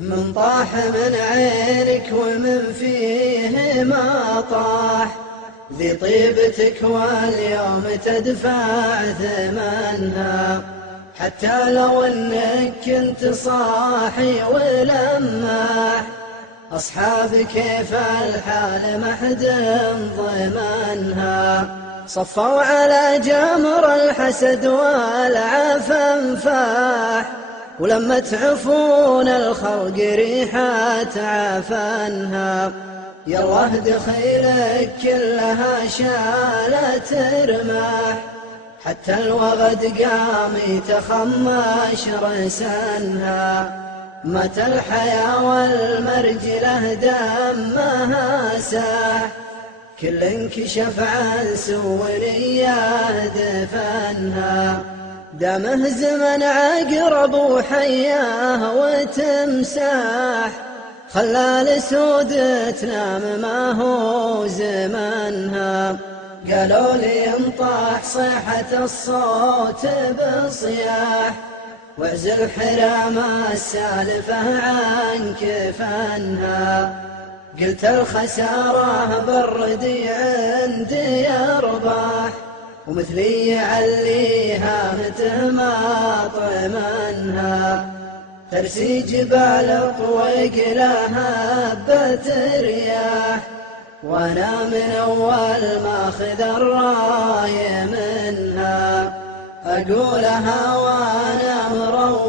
من طاح من عينك ومن فيه ما طاح، ذي طيبتك واليوم تدفع ثمنها. حتى لو انك كنت صاحي ولماح، أصحابي كيف الحال ما حد ضمنها. صفوا على جمر الحسد والعفنفاح، ولما تعفون الخلق ريحة عفنها. يالله دخيلك كلها شالت رماح، حتى الوغد قام يتخمش رسنها. مات الحياة والمرجلة دمها ساح، كل انكشف عن سورية دفنها. دامه زمن عقرب وحياه وتمساح، خلى الاسود تنام ما هو زمنها. قالوا لي انطاح صيحة الصوت بصياح، واعزل حرام السالفة عن كفنها. قلت الخسارة بالردي عندي يرباح، ومثلي يعليها متما طمنها. ترسي جبال طويق لها هبة رياح، وانا من اول ماخذ الراي منها. اقولها وانا مروق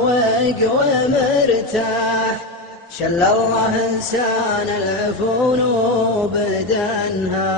ومرتاح، شل الله انسان العفون وبدنها.